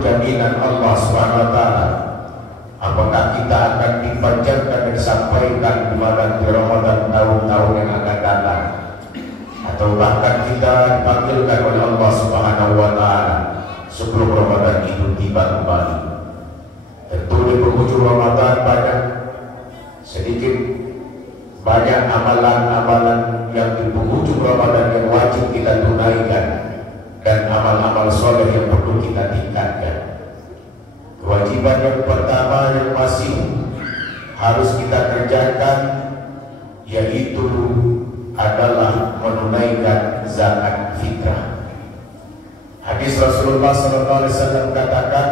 jaminan Allah SWT. Apakah kita akan dipanjatkan dan disampaikan di bulan Ramadan tahun-tahun yang akan datang, atau bahkan kita dipanggilkan oleh Allah Subhanahu wa Ta'ala sebelum Ramadan itu tiba kembali. Tentu di penghujung Ramadan banyak amalan-amalan yang di penghujung Ramadan yang wajib kita tunaikan, dan amal-amal soleh yang perlu kita tingkatkan. Kewajiban yang pertama yang masih harus kita kerjakan yaitu adalah menunaikan zakat fitrah. Hadis Rasulullah SAW katakan,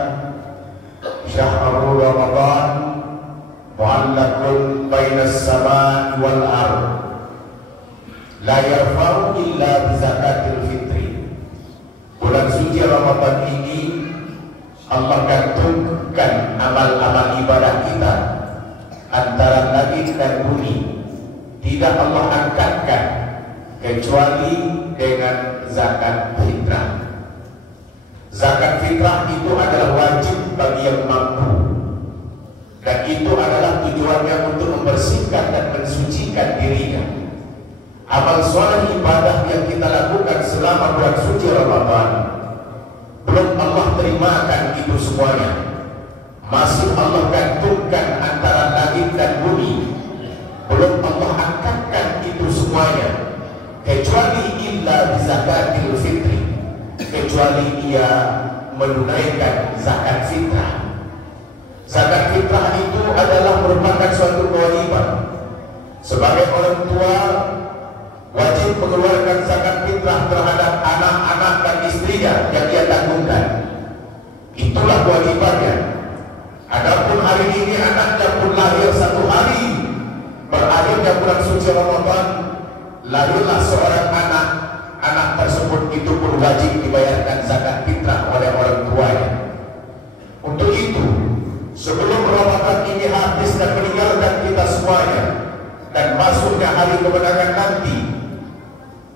syahrul Ramadan mu'allaqun bainas samaa'i wal ardh la yarfa'u illa bi zakatil fitri. Bulan suci Ramadan ini Allah gantungkan amal-amal ibadah kita antara langit dan bumi, tidak Allah angkatkan kecuali dengan zakat fitrah. Zakat fitrah itu adalah wajib bagi yang mampu, dan itu adalah tujuannya untuk membersihkan dan mensucikan dirinya. Amal soleh ibadah yang kita lakukan selama bulan suci Ramadan belum Allah terimakan itu semuanya. Masih Allah gantungkan antara langit dan bumi, belum Allah angkatkan itu semuanya, kecuali illa bizakatil fitri, kecuali ia menunaikan zakat fitrah. Zakat fitrah itu adalah merupakan suatu kewajiban. Sebagai orang tua wajib mengeluarkan zakat fitrah terhadap anak-anak dan istrinya yang dia tanggungkan. Itulah kewajibannya. Adapun hari ini anaknya pun lahir satu hari berakhirnya bulan suci Ramadan, lahirlah seorang anak. Anak tersebut itu pun wajib dibayarkan zakat fitrah oleh orang tuanya. Untuk itu, sebelum Ramadan ini habis dan meninggalkan kita semuanya, dan masuknya hari kemenangan nanti,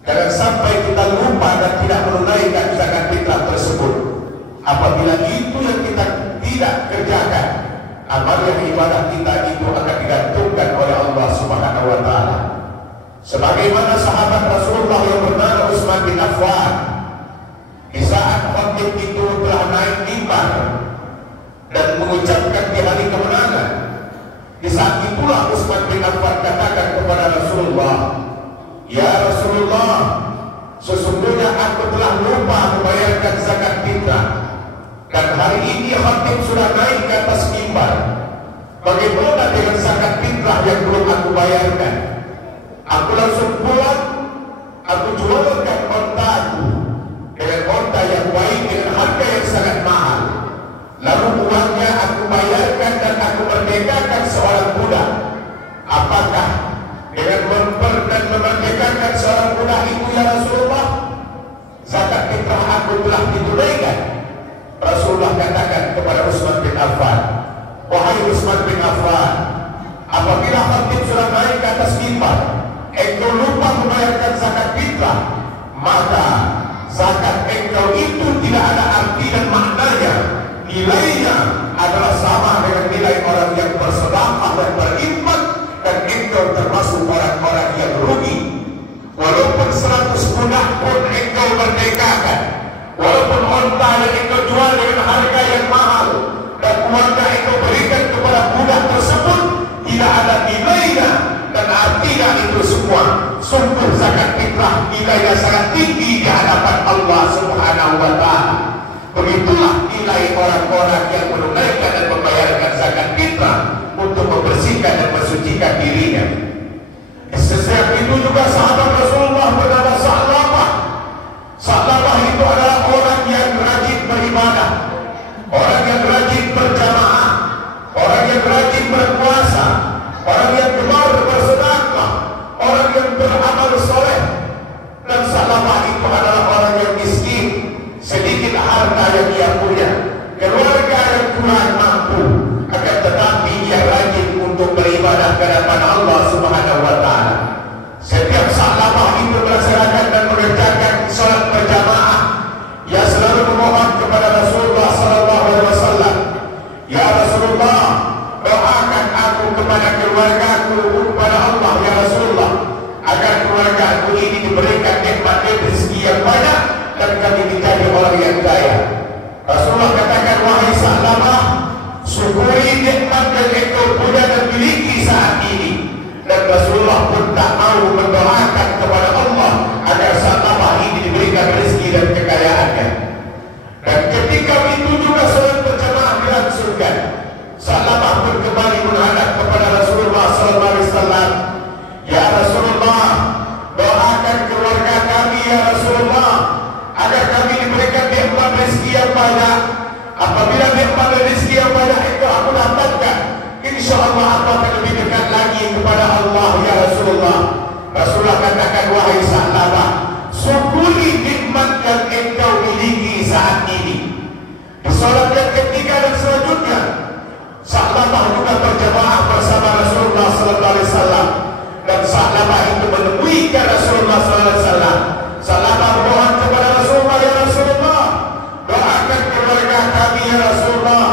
jangan sampai kita lupa dan tidak menunaikan zakat fitrah tersebut. Apabila itu yang kita tidak kerjakan, amal yang ibadah kita itu akan digantungkan oleh Allah Subhanahu wa Ta'ala. Sebagaimana sahabat Rasulullah yang bernama Utsman bin Affan, di saat khatib itu telah naik mimbar dan mengucapkan di hari kemenangan, di saat itulah Utsman bin Affan katakan kepada Rasulullah, "Ya Rasulullah, sesungguhnya aku telah lupa membayarkan zakat fitrah, dan hari ini khatib sudah naik ke atas mimbar. Bagaimana dengan zakat fitrah yang belum aku bayarkan?" Aku langsung pulang, aku jualkan ontaku dengan onta yang baik dengan harga yang sangat mahal. Lalu uangnya aku bayarkan dan aku merdekakan seorang budak. Apakah dengan dan memerdekakan seorang budak itu, ya Rasulullah, zakat fitrah aku telah ditunaikan? Rasulullah katakan kepada Utsman bin Affan, "Wahai Utsman bin Affan, apabila khatib sudah naik ke atas mimbar, engkau lupa membayarkan zakat fitrah, maka zakat engkau itu tidak ada arti dan maknanya. Nilainya adalah sama dengan nilai orang yang bersedekah dan berinfak, dan engkau termasuk orang-orang yang rugi. Walaupun 100 budak pun engkau merdekakan, walaupun onta yang engkau jual dengan harga yang mahal, dan uangnya engkau berikan kepada budak tersebut, tidak ada nilainya dan artinya itu semua. Sungguh zakat fitrah nilainya sangat tinggi di hadapan Allah Subhanahu wa Ta'ala. Begitulah nilai orang-orang yang menunaikan dan membayarkan zakat fitrah untuk membersihkan dan mensucikan dirinya. Sesama itu juga sahabat Rasulullah bernama Sa'labah. Sa'labah itu adalah orang yang rajin beribadah, orang yang rajin berjamaah, orang yang rajin berpuasa, orang yang gemar bersedekah, orang yang beramal soleh. Dan Sa'labah itu adalah orang yang miskin, sedikit harta yang ia punya, keluarga yang kurang mampu, akan tetapi ia rajin untuk beribadah ke hadapan Allah Subhanahu wa Ta'ala. Setiap saat keluarga aku ini diberikan nikmat rezeki yang banyak dan kami menjadi orang yang kaya. Rasulullah katakan, wahai Sa'labah, syukuri nikmat yang engkau punya dan miliki saat ini. Dan Rasulullah pun tak mau mendoakan kepada Allah agar Sa'labah ini diberikan rezeki dan kekayaannya. Dan ketika itu juga salat berjamaah dilangsungkan, Sa'labah pun kembali menghadap kepada Rasulullah SAW. Ya Rasulullah, doakan keluarga kami ya Rasulullah, agar kami diberikan nikmat rezeki yang banyak. Apabila nikmat rezeki yang banyak itu aku dapatkan, insyaAllah aku akan lebih dekat lagi kepada Allah ya Rasulullah. Rasulullah katakan, wahai Sa'labah, syukuri nikmat yang engkau miliki saat ini. Di salat yang ketiga dan selanjutnya, Sa'labah juga berjamaah bersama Rasulullah SAW. Dan Sa'labah itu menemui Rasulullah SAW. Sa'labah mohon kepada Rasulullah, ya Rasulullah, doakan keluarga kami ya Rasulullah.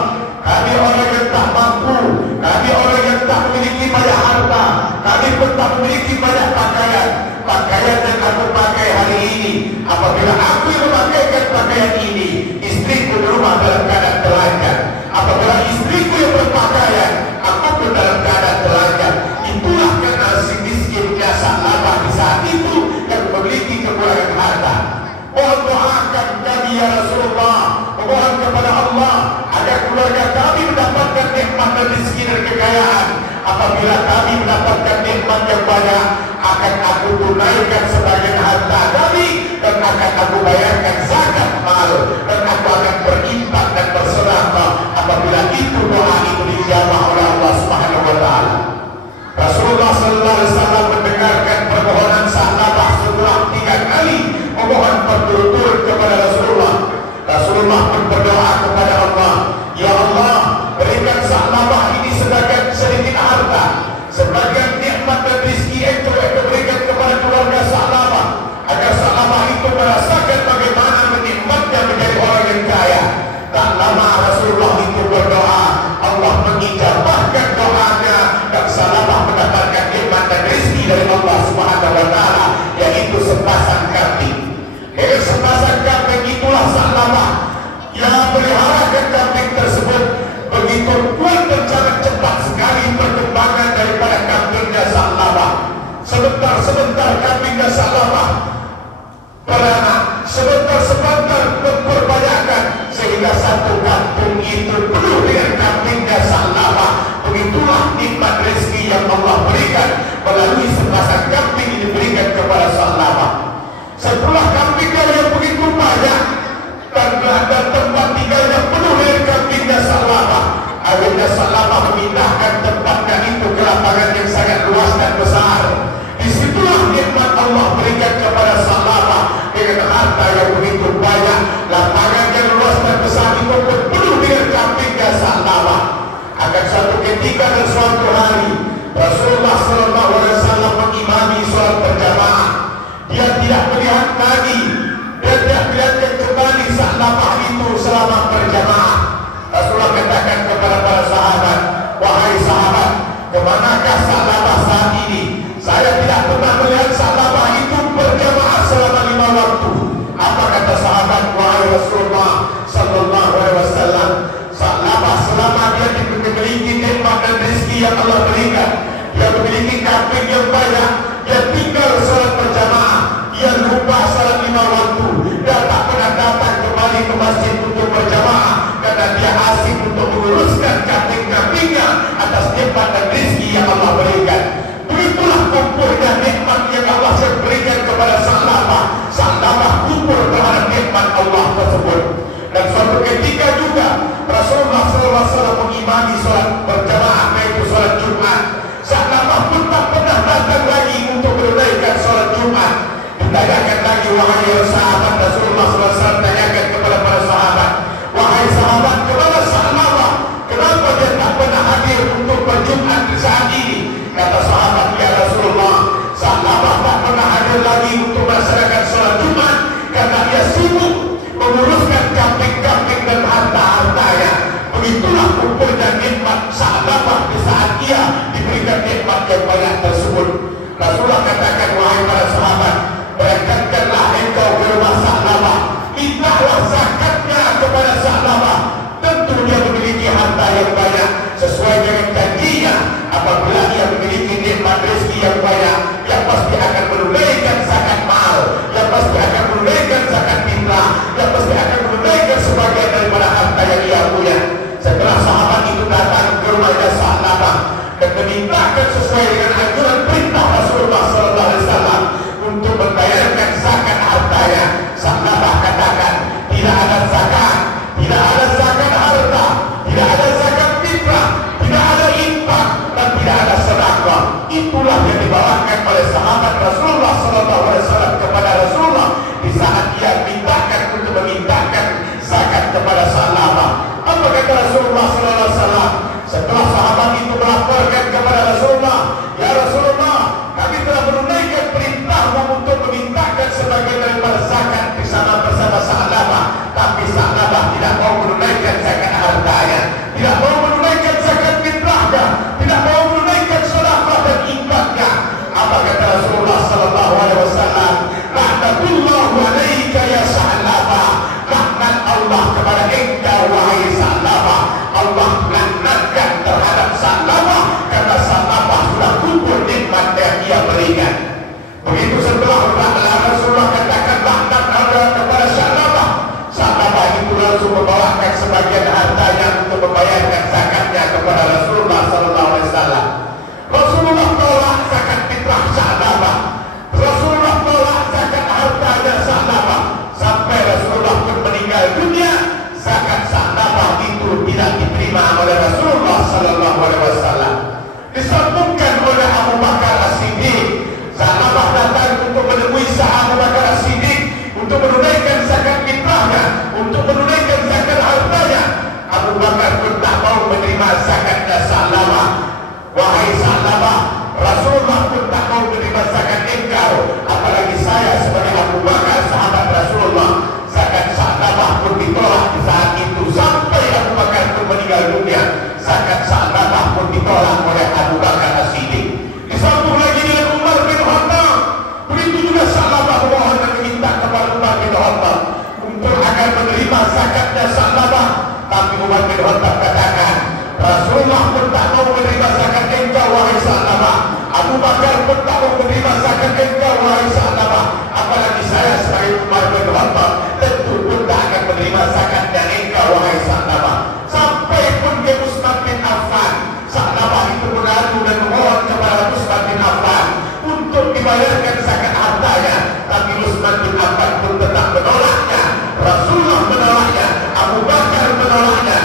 Kami orang yang tak mampu, kami orang yang tak memiliki banyak harta, kami pun tak memiliki banyak pakaian. Pakaian yang aku pakai hari ini, apabila aku yang memakaikan pakaian ini, istriku di rumah dalam keadaan telanjang. Apabila istriku yang berpakaian, aku pun dalam keadaan telanjang. Itulah karena si miskinnya Sa'labah di saat itu yang memiliki kekurangan harta. Mohon doakan kami ya Rasulullah, mohon kepada Allah agar keluarga kami mendapatkan nikmat dan rezeki dan kekayaan. Apabila kami mendapatkan nikmat yang banyak, akan aku tunaikan sebagian harta kami dan akan aku bayarkan zakat mal, dan aku akan berinfak dan bersedekah apabila itu doa itu dijawab oleh Allah Subhanahu wa taala. Rasulullah sallallahu alaihi wasallam mendengarkan permohonan Sa'labah setelah 3 kali memohon berturut-turut kepada Rasulullah. Rasulullah pun berdoa kepada Allah, ya Allah, berikan Sa'labah ini sebagian sedikit harta, sebagian nikmat dan rezeki itu berikan kepada keluarga Sa'labah, agar Sa'labah itu merasakan bagaimana menikmatnya menjadi orang yang kaya. Tak lama Rasulullah itu berdoa, Allah mengijabahkan doanya, dan Sa'labah mendapatkan nikmat dan rezeki dari Allah Subhanahu wa taala, yaitu sepasang kambing. Sepasang kambing itulah Sa'labah yang meliharakan kambing tersebut. Begitu kuat dan sangat cepat sekali perkembangan daripada kambingnya Sa'labah. Sebentar kambingnya Sa'labah beranak, sebentar memperbanyakkan, sehingga satu kampung itu penuh dengan kambingnya Sa'labah. Begitulah nikmat rezeki yang Allah berikan melalui sepasang kambing ini diberikan kepada Sa'labah. Setelah kambingnya yang begitu banyak dan tempat tinggalnya penuh dengan kambingnya Sa'labah, akhirnya Sa'labah memindahkan tempatnya itu ke lapangan yang sangat luas dan besar. Disitulah nikmat Allah berikan kepada Sa'labah dengan harta yang begitu banyak. Lapangan yang luas dan besar itu pun penuh dengan kambingnya Sa'labah. Akan suatu ketika dan suatu hari, Rasulullah SAW mengimami sholat berjamaah. Dia tidak melihat lagi, dia tidak melihatkan kembali Sa'labah itu selama berjamaah. Rasulullah katakan kepada para sahabat, wahai sahabat, kemanakah Sa'labah saat ini? Saya tidak pernah melihat Sa'labah itu berjamaah selama 5 waktu. Apa kata sahabat, wahai Rasulullah sallallahu alaihi wasallam, Sa'labah selama dia memiliki nikmat dan rezeki yang Allah berikan, dia memiliki kambing yang banyak, dia tinggal salat berjamaah, dia lupa salat 5 waktu, dia tak pernah datang kembali ke masjid untuk berjamaah karena dia asik untuk menguruskan kambing-kambingnya atas nikmat dan rezeki yang Allah berikan. Begitulah kumpulnya nikmat yang Allah berikan kepada Sa'labah. Sa'labah kumpul terhadap nikmat Allah tersebut. Dan suatu ketika juga Rasulullah SAW mengimami sholat berjamaah, yaitu sholat Jumat. Sa'labah pun tak pernah datang lagi untuk menunaikan sholat Jumat. Ditanyakan lagi, wahai sahabat, Rasulullah SAW tanyakan kepada para sahabat, wahai sahabat, kemana Sa'labah? Kenapa dia tak pernah hadir untuk berjumat di saat ini? Kata sahabat, ya Rasulullah, Sa'labah tak pernah hadir lagi untuk melaksanakan sholat Jumat karena dia sibuk menguruskan kambing-kambing dan harta-hartanya. Begitulah kumpulnya nikmat Sa'labah di saat dia diberikan nikmat yang banyak tersebut. Rasulullah katakan, wahai para sahabat, bin Khattab katakan, Rasulullah pun tak mau menerima zakat engkau wahai Sa'labah. Abu Bakar pun tak mau menerima zakat engkau wahai Sa'labah. Apalagi saya sebagai Umar bin Khattab tentu pun tak akan menerima zakat dari engkau wahai Sa'labah. Sampai pun ke Utsman bin Affan, Sa'labah itu mengadu dan memohon kepada Utsman bin Affan untuk dibayarkan zakat hartanya, tapi Utsman bin Affan pun tetap menolaknya. Rasulullah menolaknya, Abu Bakar menolaknya,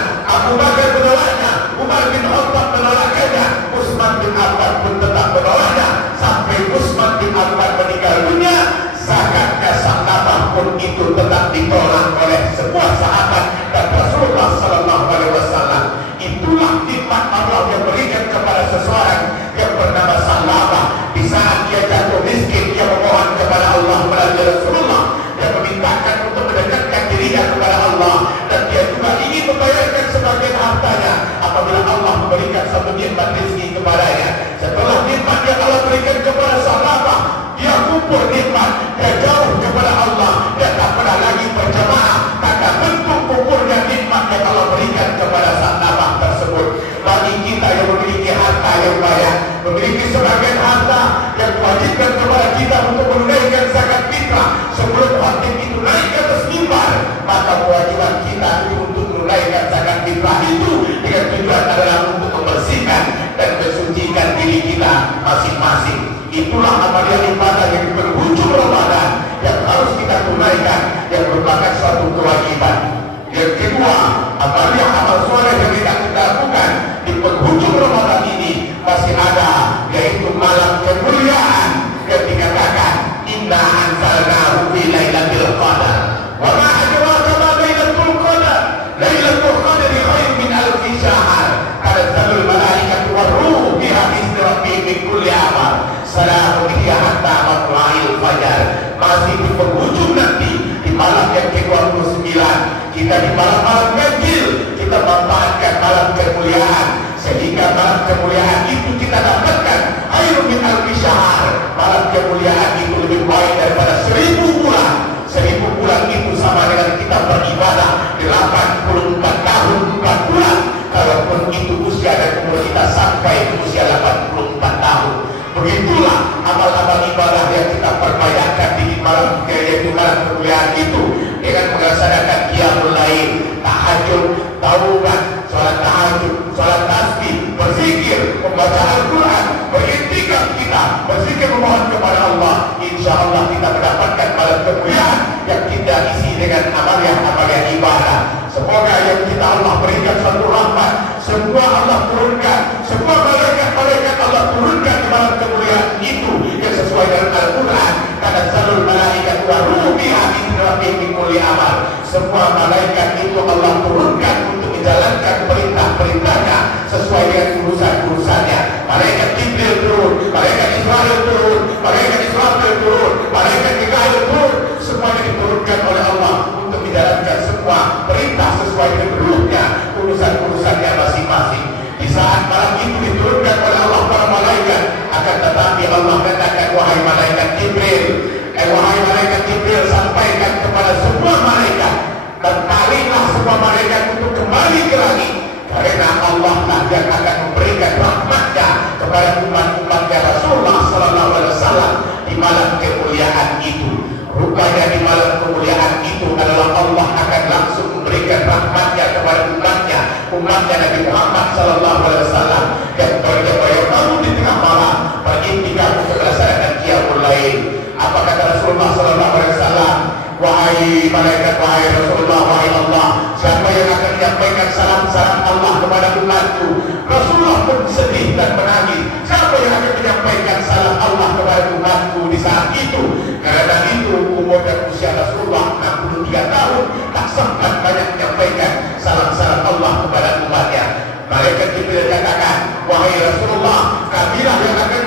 Umar bin Khattab menolaknya, Utsman bin Affan pun tetap menolaknya. Sampai Utsman bin Affan meninggal dunia, zakatnya Sa'labah pun itu tetap ditolak oleh semua sahabat dan Rasulullah sallallahu alaihi wasallam. Itulah nikmat Allah yang berikan kepada seseorang yang bernama Sa'labah. Di saat dia jatuh miskin, dia memohon kepada Allah melalui Rasulullah dan memintakan untuk mendekatkan dirinya kepada Allah, dan dia juga ingin membayarkan sebagian hartanya apabila Allah memberikan satu nikmat rezeki kepadanya. Setelah nikmat yang Allah berikan kepada Sa'labah, dia kumpul nikmat, dia jauh kepada Allah, dia tak pernah lagi berjamaah. Maka bentuk kumpulnya nikmat yang Allah berikan kepada Sa'labah tersebut. Bagi kita yang memiliki harta yang banyak, memiliki sebagian harta yang diwajibkan kepada kita untuk menunaikan zakat fitrah sebelum khatib itu naik ke atas mimbar, maka kewajiban kita itu untuk menunaikan zakat fitrah itu dengan tujuan adalah untuk membersihkan dan mensucikan diri kita masing-masing. Itulah amalan ibadah yang di penghujung Ramadan yang harus kita tunaikan, yang merupakan suatu kewajiban. Yang kedua, amal soleh yang kita lakukan di penghujung Ramadan ini masih ada, yaitu malam kemuliaan yang dikatakan inna anzalnahu fi lailatul qadar wa ma adraka ma lailatul qadar lailatul qadri khairun min alfi syahr tanazzalul malaikatu war ruhu fiha bi'izni rabbihim min kulli amr salamun hiya hatta matla'il fajar. Masih di penghujung nanti, di malam yang ke-29, kita di malam-malam ganjil, kita memanfaatkan malam kemuliaan, sehingga malam kemuliaan itu kita dapatkan khairun min alfi syahr. Malam kemuliaan itu lebih baik daripada 1000 bulan. 1000 bulan itu sama dengan kita beribadah 84 tahun 4 bulan, kalaupun itu usia dan umur kita sampai usia 84 tahun. Begitulah amal-amal ibadah yang kita perbanyakan di malam kemuliaan itu, dengan melaksanakan qiyamul lail, tahajud, taubat, salat tahajud, salat tasbih, berzikir, membaca Al-Quran, beriktikaf kita, berzikir memohon kepada Allah. Insya Allah kita mendapatkan malam kemuliaan yang kita isi dengan amal-amal ibadah. Semoga yang kita Allah berikan satu rahmat, semua Allah turunkan, semua malaikat Allah turunkan di malam kemuliaan itu yang sesuai dengan Al-Quran. Tanazzalul malaikatu wa ruhu fiha bi'izni rabbihim min kulli amr. Semua malaikat itu Allah turunkan untuk menjalankan perintah-perintahnya sesuai dengan urusan-urusannya. Malaikat Jibril turun, malaikat Israfil turun, malaikat Israfil turun, malaikat Mikail turun. Semuanya diturunkan oleh Allah untuk menjalankan semua perintah sesuai dengan ruhnya, urusan-urusannya masing-masing. Di saat malam itu diturunkan oleh Allah para malaikat, akan tetapi Allah katakan, wahai malaikat Jibril, wahai malaikat Jibril, sampaikan kepada semua malaikat dan tariklah semua malaikat untuk kembali ke langit, karena Allah lah yang akan memberikan rahmatnya kepada umat-umatnya Rasulullah sallallahu alaihi wasallam di malam kemuliaan itu. Rupanya di malam kemuliaan itu adalah Allah akan langsung memberikan rahmatnya kepada umatnya Nabi Muhammad sallallahu alaihi wasallam yang berjamaah bangun di tengah malam beriktikaf untuk melaksanakan qiyamul lail. Apa kata Rasulullah sallallahu alaihi wasallam? Wahai malaikat, wahai Rasulullah, wahai Allah, siapa yang akan menyampaikan salam-salam Allah kepada umatku? Rasulullah pun sedih dan menangis. Siapa yang akan menyampaikan salam Allah kepada umatku di saat itu? Karena itu umur dan usia Rasulullah 63 tahun, tak sempat banyak menyampaikan salam-salam Allah kepada umatnya. Malaikat Jibril katakan, wahai Rasulullah, kamilah yang akan